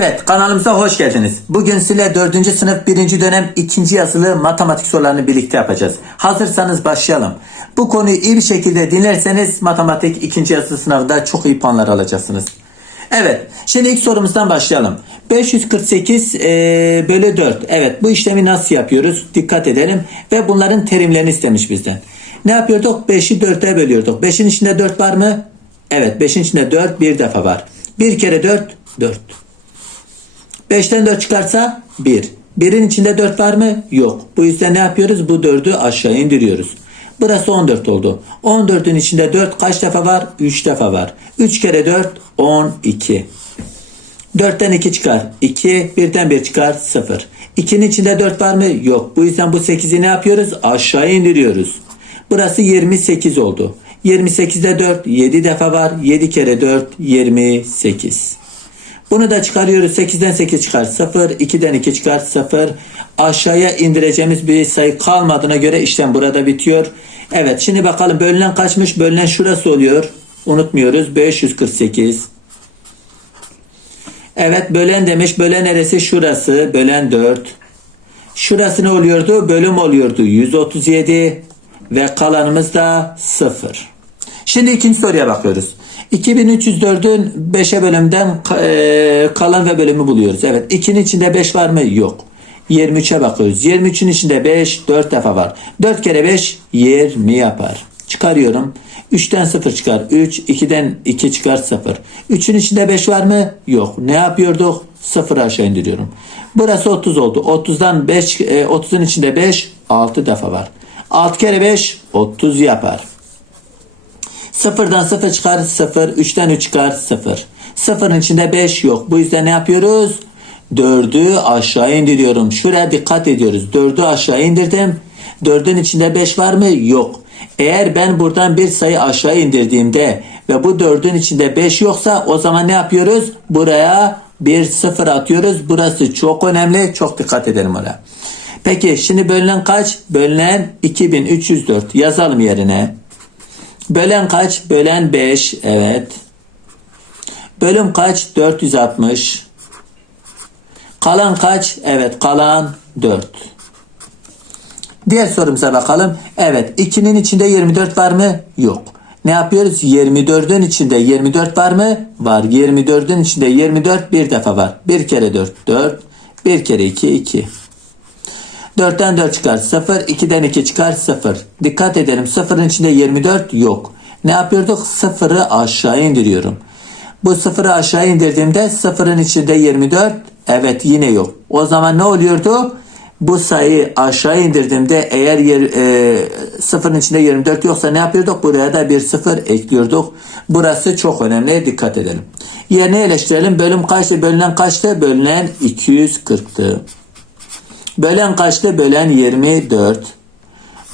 Evet kanalımıza hoş geldiniz. Bugün size 4. sınıf 1. dönem 2. yazılı matematik sorularını birlikte yapacağız. Hazırsanız başlayalım. Bu konuyu iyi bir şekilde dinlerseniz matematik 2. yazılı sınavında çok iyi puanlar alacaksınız. Evet şimdi ilk sorumuzdan başlayalım. 548 e, bölü 4. Evet bu işlemi nasıl yapıyoruz? Dikkat edelim. Ve bunların terimlerini istemiş bizden. Ne yapıyorduk? 5'i 4'e bölüyorduk. 5'in içinde 4 var mı? Evet 5'in içinde 4 bir defa var. 1 kere 4 4. 5'ten 4 çıkarsa 1. 1'in içinde 4 var mı? Yok. Bu yüzden ne yapıyoruz? Bu 4'ü aşağı indiriyoruz. Burası 14 oldu. 14'ün içinde 4 kaç defa var? 3 defa var. 3 kere 4 12. 4'ten 2 çıkar. 2. 1'den 1 çıkar. 0. 2'nin içinde 4 var mı? Yok. Bu yüzden bu 8'i ne yapıyoruz? Aşağı indiriyoruz. Burası 28 oldu. 28'de 4 7 defa var. 7 kere 4 28. Bunu da çıkarıyoruz. 8'den 8 çıkar 0. 2'den 2 çıkar 0. Aşağıya indireceğimiz bir sayı kalmadığına göre işlem burada bitiyor. Evet şimdi bakalım bölünen kaçmış? Bölünen şurası oluyor. Unutmuyoruz. 548. Evet bölen demiş. Bölen neresi? Şurası. Bölen 4. Şurası ne oluyordu? Bölüm oluyordu. 137 ve kalanımız da 0. Şimdi ikinci soruya bakıyoruz. 2304'ün 5'e bölümden e, kalan ve bölümü buluyoruz. Evet 2'nin içinde 5 var mı? Yok. 23'e bakıyoruz. 23'ün içinde 5 4 defa var. 4 kere 5 20 yapar. Çıkarıyorum. 3'ten 0 çıkar. 3. 2'den 2 çıkar 0. 3'ün içinde 5 var mı? Yok. Ne yapıyorduk? 0 aşağı indiriyorum. Burası 30 oldu. 30'dan 5 e, 30'un içinde 5 6 defa var. 6 kere 5 30 yapar. Sıfırdan sıfır çıkar sıfır. Üçten üç çıkar sıfır. Sıfırın içinde beş yok. Bu yüzden ne yapıyoruz? Dördü aşağı indiriyorum. Şuraya dikkat ediyoruz. Dördü aşağı indirdim. Dördün içinde beş var mı? Yok. Eğer ben buradan bir sayı aşağı indirdiğimde ve bu dördün içinde beş yoksa o zaman ne yapıyoruz? Buraya bir sıfır atıyoruz. Burası çok önemli. Çok dikkat edelim oraya. Peki şimdi bölünen kaç? Bölünen 2304. Yazalım yerine. Bölen kaç? Bölen 5. Evet. Bölüm kaç? 460. Kalan kaç? Evet kalan 4. Diğer sorumuza bakalım. Evet 2'nin içinde 24 var mı? Yok. Ne yapıyoruz? 24'ün içinde 24 var mı? Var. 24'ün içinde 24 bir defa var. 1 kere 4 4. 1 kere 2 2. 4'ten 4 çıkar 0. 2'den 2 çıkar 0. Dikkat edelim 0'ın içinde 24 yok. Ne yapıyorduk? 0'ı aşağı indiriyorum. Bu 0'ı aşağı indirdiğimde 0'ın içinde 24 evet yine yok. O zaman ne oluyordu? Bu sayıyı aşağı indirdiğimde eğer yer, e, sıfırın içinde 24 yoksa ne yapıyorduk? Buraya da bir sıfır ekliyorduk. Burası çok önemli. Dikkat edelim. Yerine eleştirelim. Bölüm kaçtı? Bölünen kaçtı? Bölünen 240'tı. Bölen kaçtı? Bölen 24.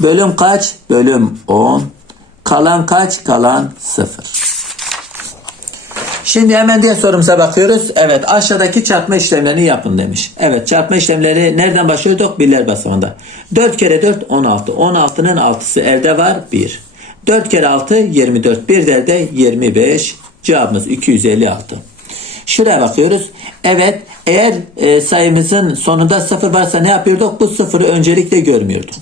Bölüm kaç? Bölüm 10. Kalan kaç? Kalan 0. Şimdi hemen diğer sorumuza bakıyoruz. Evet aşağıdaki çarpma işlemlerini yapın demiş. Evet çarpma işlemleri nereden başlıyorduk? Birler basamında. 4 kere 4 16. 16'nın 6'sı elde var 1. 4 kere 6 24. Bir de elde 25. Cevabımız 256. Şuraya bakıyoruz. Evet eğer e, sayımızın sonunda sıfır varsa ne yapıyorduk? Bu sıfırı öncelikle görmüyorduk.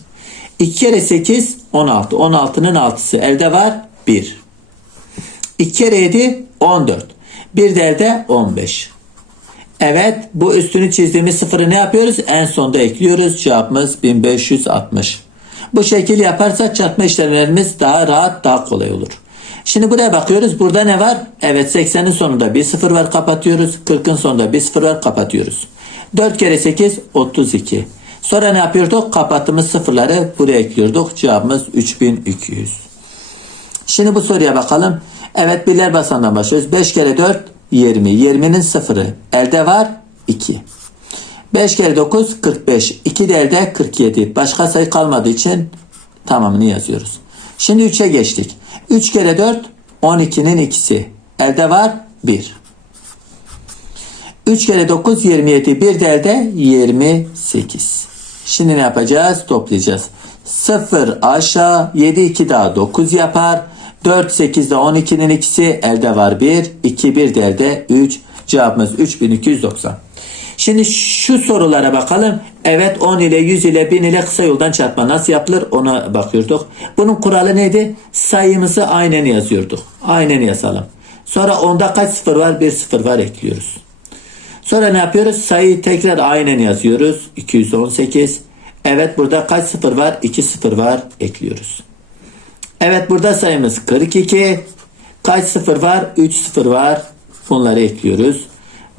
2 kere 8 16. 16'nın 6'sı elde var 1. 2 kere 7 14. Bir de elde 15. Evet bu üstünü çizdiğimiz sıfırı ne yapıyoruz? En sonda ekliyoruz. Cevabımız 1560. Bu şekil yaparsak çarpma işlemlerimiz daha rahat daha kolay olur. Şimdi buraya bakıyoruz. Burada ne var? Evet 80'in sonunda bir sıfır var kapatıyoruz. 40'ın sonunda bir sıfır var kapatıyoruz. 4 kere 8 32. Sonra ne yapıyorduk? Kapattığımız sıfırları buraya ekliyorduk. Cevabımız 3200. Şimdi bu soruya bakalım. Evet birler basandan başlıyoruz. 5 kere 4 20. 20'nin sıfırı. Elde var 2. 5 kere 9 45. 2 de elde 47. Başka sayı kalmadığı için tamamını yazıyoruz. Şimdi 3'e geçtik. 3 kere 4 12'nin ikisi. Elde var 1. 3 kere 9 27. Bir de elde 28. Şimdi ne yapacağız? Toplayacağız. 0 aşağı 7 2 daha 9 yapar. 4 8 de 12'nin ikisi elde var 1. 2 1 de elde 3. Cevabımız 3290. Şimdi şu sorulara bakalım. Evet 10 ile 100 ile 1000 ile kısa yoldan çarpma nasıl yapılır ona bakıyorduk. Bunun kuralı neydi? Sayımızı aynen yazıyorduk. Aynen yazalım. Sonra onda kaç sıfır var? Bir sıfır var ekliyoruz. Sonra ne yapıyoruz? Sayıyı tekrar aynen yazıyoruz. 218. Evet burada kaç sıfır var? 2 sıfır var. Ekliyoruz. Evet burada sayımız 42. Kaç sıfır var? 3 sıfır var. Bunları ekliyoruz.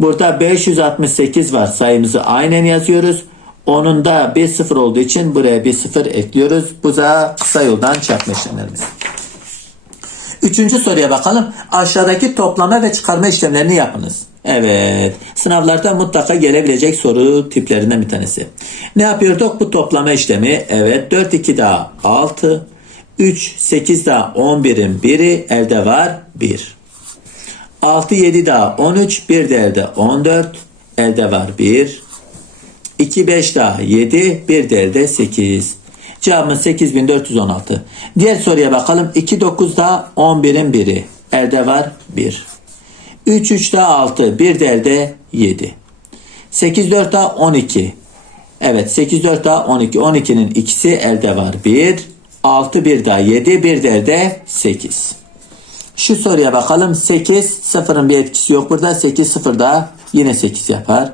Burada 568 var. Sayımızı aynen yazıyoruz. Onun da bir sıfır olduğu için buraya bir sıfır ekliyoruz. Bu da kısa yoldan çarpma işlemlerimiz. Üçüncü soruya bakalım. Aşağıdaki toplama ve çıkarma işlemlerini yapınız. Evet. Sınavlarda mutlaka gelebilecek soru tiplerinden bir tanesi. Ne yapıyorduk? Bu toplama işlemi. Evet. 4 2 daha 6. 3 8 daha 11'in biri elde var 1. 6 7 daha 13. Bir de elde 14. Elde var 1. 2 5 daha 7. Bir de elde 8. Cevabımız 8416. Diğer soruya bakalım. 2 9 daha 11'in biri. Elde var 1. 3 3 daha 6. Bir de elde 7. 8 4 daha 12. Evet 8 4 daha 12. 12'nin ikisi elde var 1. 6 bir daha 7. Bir de elde 8. Şu soruya bakalım. 8 sıfırın bir etkisi yok burada. 8 sıfır daha yine 8 yapar.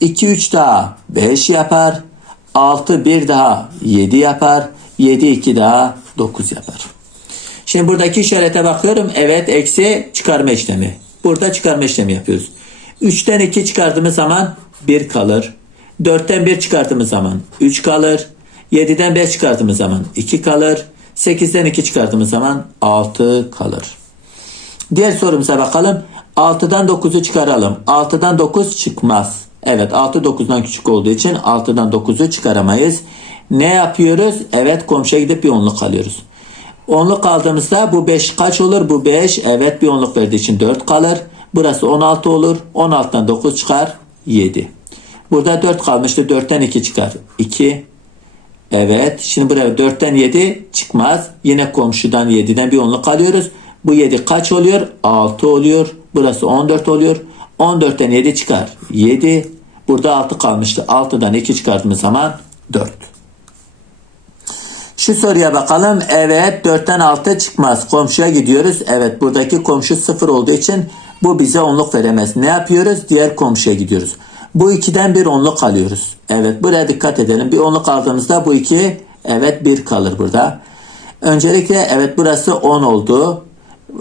2 3 daha 5 yapar. 6 bir daha 7 yapar. 7 2 daha 9 yapar. Şimdi buradaki işarete bakıyorum. Evet eksi çıkarma işlemi. Burada çıkarma işlemi yapıyoruz. 3'ten 2 çıkardığımız zaman 1 kalır. 4'ten 1 çıkardığımız zaman 3 kalır. 7'den 5 çıkardığımız zaman 2 kalır. 8'den 2 çıkardığımız zaman 6 kalır. Diğer sorumuza bakalım. 6'dan 9'u çıkaralım. 6'dan 9 çıkmaz. Evet 6 9'dan küçük olduğu için 6'dan 9'u çıkaramayız. Ne yapıyoruz? Evet komşuya gidip bir onluk alıyoruz. Onluk aldığımızda bu 5 kaç olur? Bu 5. Evet bir onluk verdiği için 4 kalır. Burası 16 olur. 16'dan 9 çıkar. 7. Burada 4 kalmıştı. 4'ten 2 çıkar. 2. Evet. Şimdi buraya 4'ten 7 çıkmaz. Yine komşudan 7'den bir onluk alıyoruz. Bu 7 kaç oluyor? 6 oluyor. Burası 14 oluyor. 14'ten 7 çıkar. 7. Burada 6 kalmıştı. 6'dan 2 çıkardığımız zaman 4. Şu soruya bakalım. Evet 4'ten 6 çıkmaz. Komşuya gidiyoruz. Evet buradaki komşu 0 olduğu için bu bize onluk veremez. Ne yapıyoruz? Diğer komşuya gidiyoruz. Bu 2'den bir onluk alıyoruz. Evet buraya dikkat edelim. Bir onluk aldığımızda bu 2 evet 1 kalır burada. Öncelikle evet burası 10 oldu.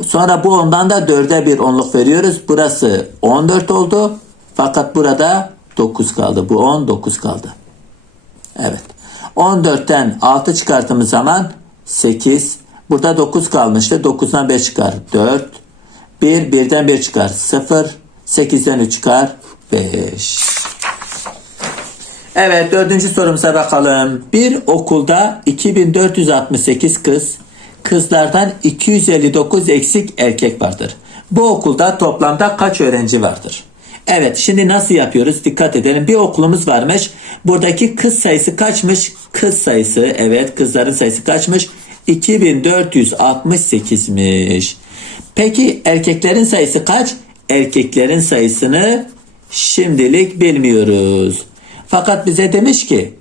Sonra bu ondan da 4'e bir onluk veriyoruz. Burası 14 oldu. Fakat burada 9 kaldı. Bu 10 9 kaldı. Evet. 14'ten 6 çıkarttığımız zaman 8. Burada 9 kalmıştı. 9'dan 5 çıkar. 4. 1. 1'den 1 çıkar. 0. 8'den 3 çıkar. 5. Evet dördüncü sorumuza bakalım. Bir okulda 2468 kız, kızlardan 259 eksik erkek vardır. Bu okulda toplamda kaç öğrenci vardır? Evet şimdi nasıl yapıyoruz dikkat edelim. Bir okulumuz varmış. Buradaki kız sayısı kaçmış? Kız sayısı evet kızların sayısı kaçmış? 2468'miş. Peki erkeklerin sayısı kaç? Erkeklerin sayısını şimdilik bilmiyoruz. Fakat bize demiş ki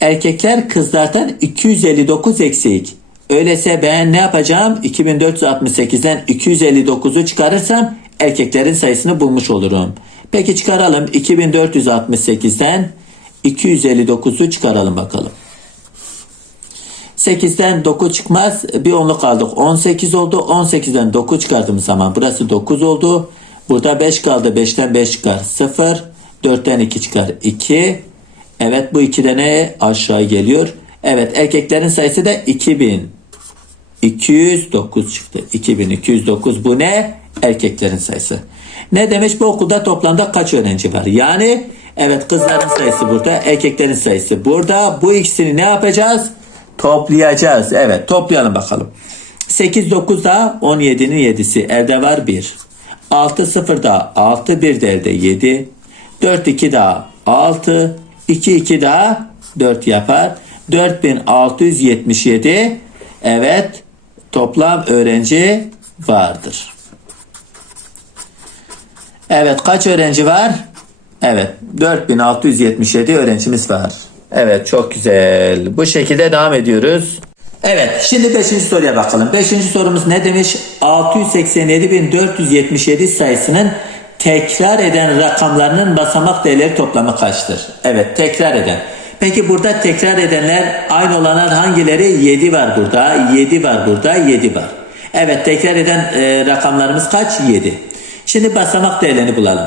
erkekler kızlardan 259 eksik. Öyleyse ben ne yapacağım? 2468'den 259'u çıkarırsam erkeklerin sayısını bulmuş olurum. Peki çıkaralım. 2468'den 259'u çıkaralım bakalım. 8'den 9 çıkmaz. Bir onluk aldık. 18 oldu. 18'den 9 çıkardığımız zaman burası 9 oldu. Burada 5 kaldı. 5'ten 5 çıkar 0. 4'ten 2 çıkar 2. Evet bu 2 de ne? Aşağı geliyor. Evet erkeklerin sayısı da 2209 çıktı. 2209 bu ne? Erkeklerin sayısı. Ne demiş bu okulda toplamda kaç öğrenci var? Yani evet kızların sayısı burada, erkeklerin sayısı burada. Bu ikisini ne yapacağız? Toplayacağız. Evet toplayalım bakalım. 8 9 daha 17'nin 7'si elde var 1. 6 0 daha 6 1 de elde 7. 4 2 daha 6. 2 2 daha 4 yapar. 4677 evet toplam öğrenci vardır. Evet kaç öğrenci var? Evet 4677 öğrencimiz var. Evet çok güzel. Bu şekilde devam ediyoruz. Evet şimdi 5. soruya bakalım. 5. sorumuz ne demiş? 687.477 sayısının tekrar eden rakamlarının basamak değerleri toplamı kaçtır? Evet tekrar eden. Peki burada tekrar edenler aynı olanlar hangileri? 7 var burada, 7 var burada, 7 var. Evet tekrar eden e, rakamlarımız kaç? 7. Şimdi basamak değerini bulalım.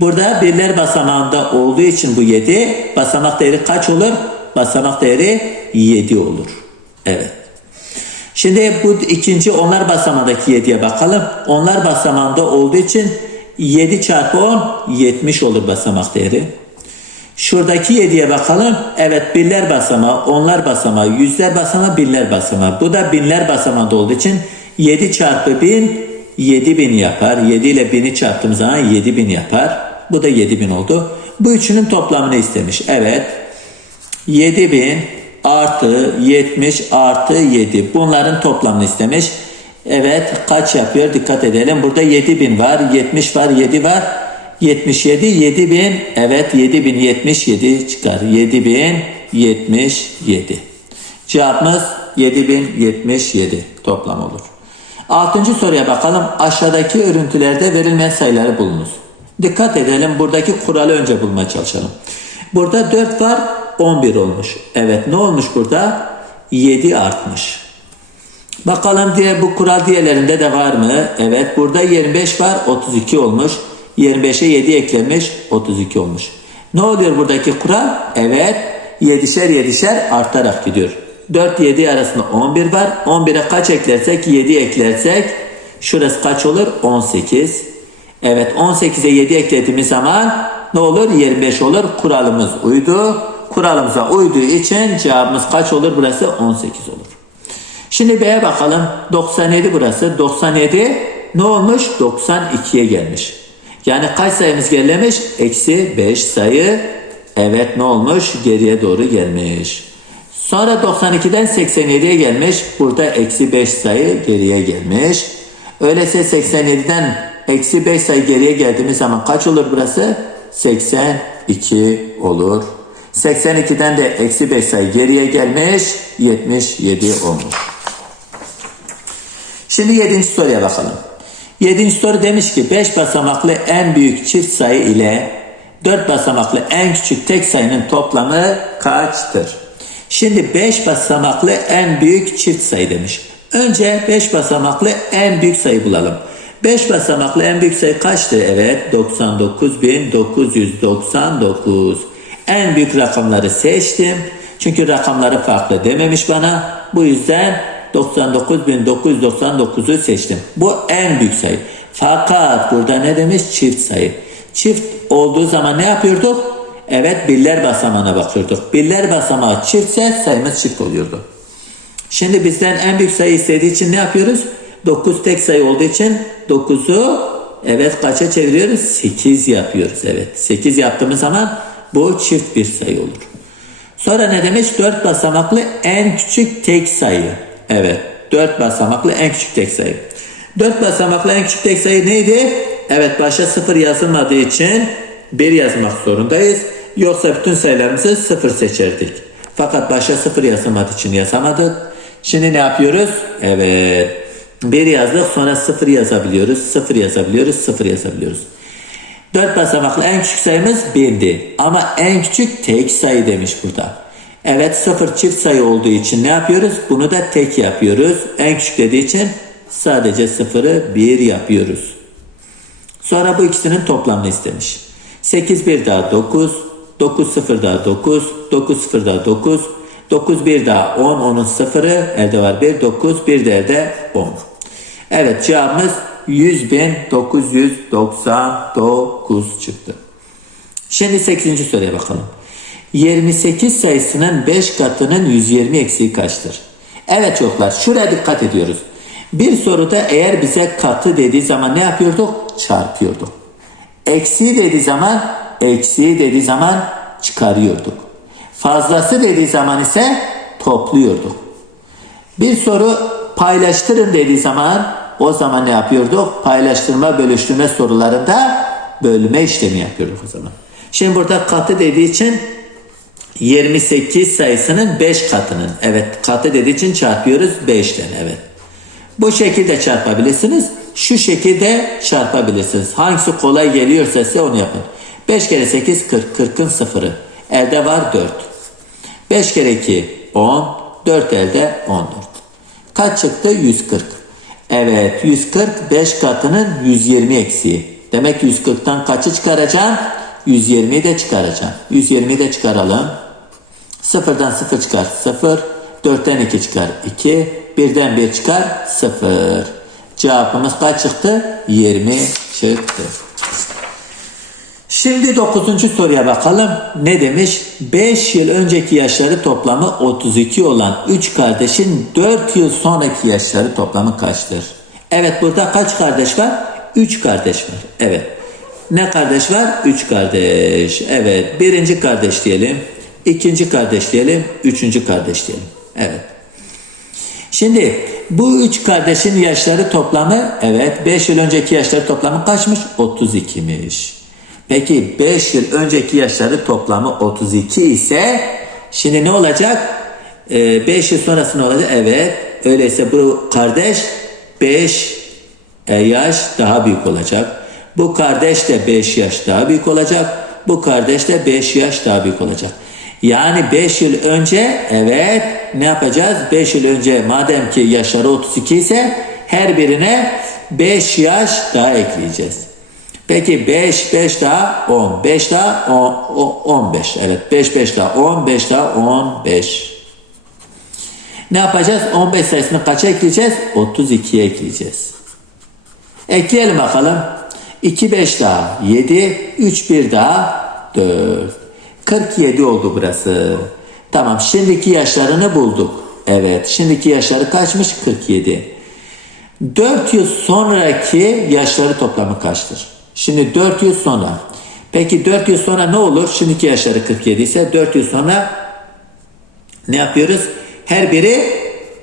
Burada birler basamağında olduğu için bu 7 basamak değeri kaç olur? Basamak değeri 7 olur. Evet. Şimdi bu ikinci onlar basamağındaki 7'ye bakalım. Onlar basamağında olduğu için 7 çarpı 10 70 olur basamak değeri. Şuradaki 7'ye bakalım. Evet birler basamağı, onlar basamağı, yüzler basamağı, binler basamağı. Bu da binler basamağında olduğu için 7 çarpı 1000 7000 yapar. 7 ile 1000'i çarptığım zaman 7000 yapar. Bu da 7000 oldu. Bu üçünün toplamını istemiş. Evet. 7000 artı 70 artı 7. Bunların toplamını istemiş. Evet kaç yapıyor? Dikkat edelim. Burada 7000 var, 70 var, 7 var. 77, 7000. Evet 7077 çıkar. 7077. Cevabımız 7077 toplam olur. Altıncı soruya bakalım. Aşağıdaki örüntülerde verilmeyen sayıları bulunuz. Dikkat edelim. Buradaki kuralı önce bulmaya çalışalım. Burada 4 var. 11 olmuş. Evet ne olmuş burada? 7 artmış. Bakalım diye bu kural diğerlerinde de var mı? Evet burada 25 var 32 olmuş. 25'e 7 eklenmiş 32 olmuş. Ne oluyor buradaki kural? Evet 7'şer 7'şer artarak gidiyor. 4 7 arasında 11 var. 11'e kaç eklersek 7 eklersek şurası kaç olur? 18. Evet 18'e 7 eklediğimiz zaman ne olur? 25 olur. Kuralımız uydu. Kuralımıza uyduğu için cevabımız kaç olur? Burası 18 olur. Şimdi B'ye bakalım. 97 burası. 97 ne olmuş? 92'ye gelmiş. Yani kaç sayımız gerilemiş? Eksi 5 sayı. Evet ne olmuş? Geriye doğru gelmiş. Sonra 92'den 87'ye gelmiş. Burada eksi 5 sayı geriye gelmiş. Öyleyse 87'den eksi 5 sayı geriye geldiğimiz zaman kaç olur burası? 82 olur. 82'den de eksi 5 sayı geriye gelmiş. 77 olmuş. Şimdi 7. soruya bakalım. 7. soru demiş ki 5 basamaklı en büyük çift sayı ile 4 basamaklı en küçük tek sayının toplamı kaçtır? Şimdi 5 basamaklı en büyük çift sayı demiş. Önce 5 basamaklı en büyük sayı bulalım. 5 basamaklı en büyük sayı kaçtır? Evet 99.999. En büyük rakamları seçtim. Çünkü rakamları farklı dememiş bana. Bu yüzden 99.999'u seçtim. Bu en büyük sayı. Fakat burada ne demiş? Çift sayı. Çift olduğu zaman ne yapıyorduk? Evet birler basamağına bakıyorduk. Birler basamağı çiftse sayımız çift oluyordu. Şimdi bizden en büyük sayı istediği için ne yapıyoruz? 9 tek sayı olduğu için 9'u evet kaça çeviriyoruz? 8 yapıyoruz. Evet 8 yaptığımız zaman bu çift bir sayı olur. Sonra ne demiş? 4 basamaklı en küçük tek sayı. Evet 4 basamaklı en küçük tek sayı. 4 basamaklı en küçük tek sayı neydi? Evet başa 0 yazılmadığı için 1 yazmak zorundayız. Yoksa bütün sayılarımızı 0 seçerdik. Fakat başa 0 yazılmadığı için yazamadık. Şimdi ne yapıyoruz? Evet. 1 yazdık sonra 0 yazabiliyoruz. 0 yazabiliyoruz. 0 yazabiliyoruz. 4 basamaklı en küçük sayımız 1'di. Ama en küçük tek sayı demiş burada. Evet 0 çift sayı olduğu için ne yapıyoruz? Bunu da tek yapıyoruz. En küçük dediği için sadece 0'ı 1 yapıyoruz. Sonra bu ikisinin toplamını istemiş. 8 1 daha 9, 9 0 daha 9, 9 0 daha 9, 9 1 daha 10, 10'un sıfırı elde var 1, 9, 1 de elde 10. Evet cevabımız 100.999 çıktı. Şimdi 8. soruya bakalım. 28 sayısının 5 katının 120 eksiği kaçtır? Evet çocuklar şuraya dikkat ediyoruz. Bir soruda eğer bize katı dediği zaman ne yapıyorduk? Çarpıyorduk. Eksiği dediği zaman eksiği dediği zaman çıkarıyorduk. Fazlası dediği zaman ise topluyorduk. Bir soru paylaştırın dediği zaman o zaman ne yapıyorduk? Paylaştırma bölüştürme sorularında bölme işlemi yapıyorduk o zaman. Şimdi burada katı dediği için 28 sayısının 5 katının. Evet katı dediği için çarpıyoruz 5'ten evet. Bu şekilde çarpabilirsiniz. Şu şekilde çarpabilirsiniz. Hangisi kolay geliyorsa size onu yapın. 5 kere 8 40. 40'ın sıfırı. Elde var 4. 5 kere 2 10. 4 elde 14. Kaç çıktı? 140. Evet 140 5 katının 120 eksiği. Demek 140'tan kaçı çıkaracağım? 120'yi de çıkaracağım. 120'yi de çıkaralım. Sıfırdan sıfır çıkar sıfır. Dörtten iki çıkar iki. Birden bir çıkar sıfır. Cevabımız kaç çıktı? 20 çıktı. Şimdi dokuzuncu soruya bakalım. Ne demiş? 5 yıl önceki yaşları toplamı 32 olan 3 kardeşin 4 yıl sonraki yaşları toplamı kaçtır? Evet burada kaç kardeş var? 3 kardeş var. Evet. Ne kardeş var? 3 kardeş. Evet. Birinci kardeş diyelim. İkinci kardeş diyelim. Üçüncü kardeş diyelim. Evet. Şimdi bu üç kardeşin yaşları toplamı evet 5 yıl önceki yaşları toplamı kaçmış? 32'miş. Peki 5 yıl önceki yaşları toplamı 32 ise şimdi ne olacak? 5 yıl sonrası ne olacak? Evet. Öyleyse bu kardeş 5 yaş daha büyük olacak. Bu kardeş de 5 yaş daha büyük olacak. Bu kardeş de 5 yaş daha büyük olacak. Yani 5 yıl önce evet ne yapacağız? 5 yıl önce madem ki yaşları 32 ise her birine 5 yaş daha ekleyeceğiz. Peki 5 5 daha 10 5 daha 10, 15 evet. 5 5 daha 10 5 daha 15 ne yapacağız? 15 sayısını kaça ekleyeceğiz? 32'ye ekleyeceğiz. Ekleyelim bakalım. 2 5 daha 7 3 1 daha 4 47 oldu burası tamam şimdiki yaşlarını bulduk evet şimdiki yaşları kaçmış 47 4 yıl sonraki yaşları toplamı kaçtır Şimdi 4 yıl sonra. Peki 4 yıl sonra ne olur? Şimdiki yaşları 47 ise 4 yıl sonra ne yapıyoruz? Her biri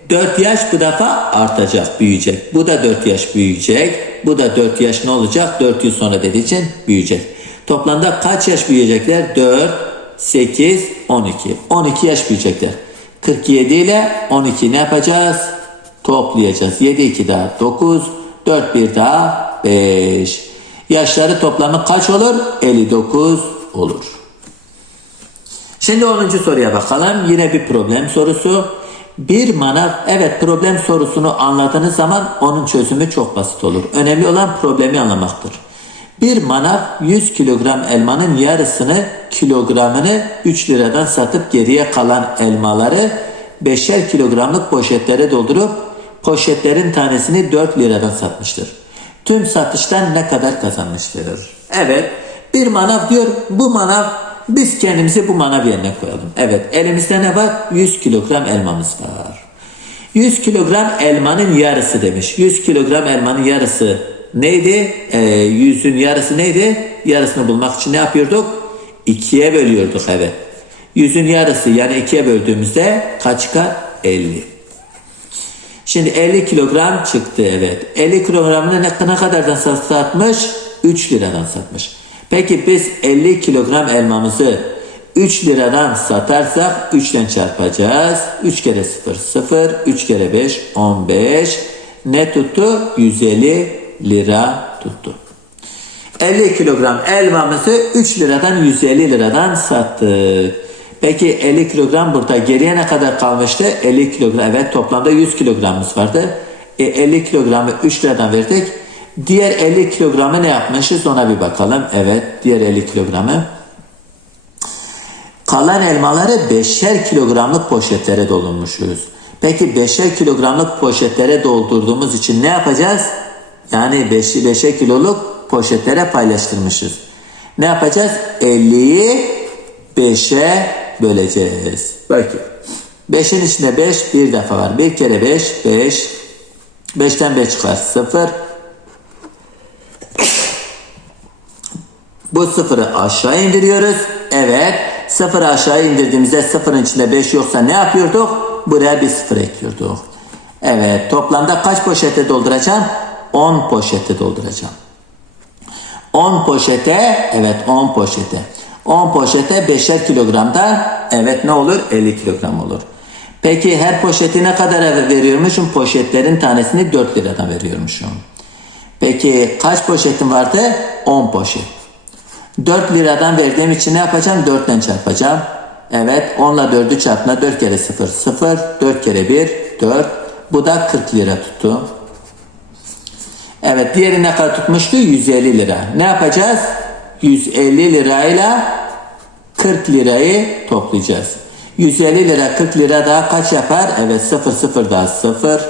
4 yaş bu defa artacak, büyüyecek. Bu da 4 yaş büyüyecek. Bu da 4 yaş ne olacak? 4 yıl sonra dediği için büyüyecek. Toplamda kaç yaş büyüyecekler? 4, 8, 12. 12 yaş büyüyecekler. 47 ile 12 ne yapacağız? Toplayacağız. 7 2 daha 9, 4 1 daha 5. Yaşları toplamı kaç olur? 59 olur. Şimdi 10. soruya bakalım. Yine bir problem sorusu. Bir manav, evet problem sorusunu anladığınız zaman onun çözümü çok basit olur. Önemli olan problemi anlamaktır. Bir manav 100 kilogram elmanın yarısını kilogramını 3 liradan satıp geriye kalan elmaları 5'er kilogramlık poşetlere doldurup poşetlerin tanesini 4 liradan satmıştır tüm satıştan ne kadar kazanmıştır? Evet bir manav diyor bu manav biz kendimizi bu manav yerine koyalım. Evet elimizde ne var? 100 kilogram elmamız var. 100 kilogram elmanın yarısı demiş. 100 kilogram elmanın yarısı neydi? Ee, 100'ün yarısı neydi? Yarısını bulmak için ne yapıyorduk? 2'ye bölüyorduk evet. 100'ün yarısı yani 2'ye böldüğümüzde kaç çıkar? 50. Şimdi 50 kilogram çıktı evet. 50 kilogramını ne, ne kadardan satmış? 3 liradan satmış. Peki biz 50 kilogram elmamızı 3 liradan satarsak 3'ten çarpacağız. 3 kere 0 0, 3 kere 5 15. Ne tuttu? 150 lira tuttu. 50 kilogram elmamızı 3 liradan 150 liradan sattık. Peki 50 kilogram burada geriye ne kadar kalmıştı? 50 kilogram evet toplamda 100 kilogramımız vardı. E, 50 kilogramı 3 liradan verdik. Diğer 50 kilogramı ne yapmışız ona bir bakalım. Evet diğer 50 kilogramı. Kalan elmaları 5'er kilogramlık poşetlere dolunmuşuz. Peki 5'er kilogramlık poşetlere doldurduğumuz için ne yapacağız? Yani 5'i 5'er kiloluk poşetlere paylaştırmışız. Ne yapacağız? 50'yi 5'e böleceğiz. Belki. 5'in içinde 5 bir defa var. Bir kere 5 5. 5'ten 5 çıkar 0. Bu sıfırı aşağı indiriyoruz. Evet. Sıfırı aşağı indirdiğimizde sıfırın içinde 5 yoksa ne yapıyorduk? Buraya bir sıfır ekliyorduk. Evet. Toplamda kaç poşete dolduracağım? 10 poşete dolduracağım. 10 poşete, evet 10 poşete. 10 poşete 5'er kilogramda, evet ne olur? 50 kilogram olur. Peki her poşeti ne kadar veriyormuşum? Poşetlerin tanesini 4 liradan veriyormuşum. Peki kaç poşetim vardı? 10 poşet. 4 liradan verdiğim için ne yapacağım? 4 ile çarpacağım. Evet 10 ile 4'ü çarpma 4 kere 0 0 4 kere 1 4 bu da 40 lira tuttu. Evet diğeri ne kadar tutmuştu? 150 lira. Ne yapacağız? 150 lirayla 40 lirayı toplayacağız. 150 lira 40 lira daha kaç yapar? Evet 0 0 daha 0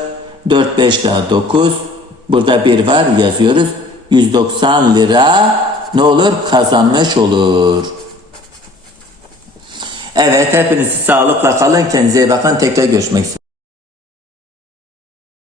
4 5 daha 9 burada 1 var yazıyoruz. 190 lira ne olur? Kazanmış olur. Evet hepiniz sağlıkla kalın. Kendinize iyi bakın. Tekrar görüşmek üzere.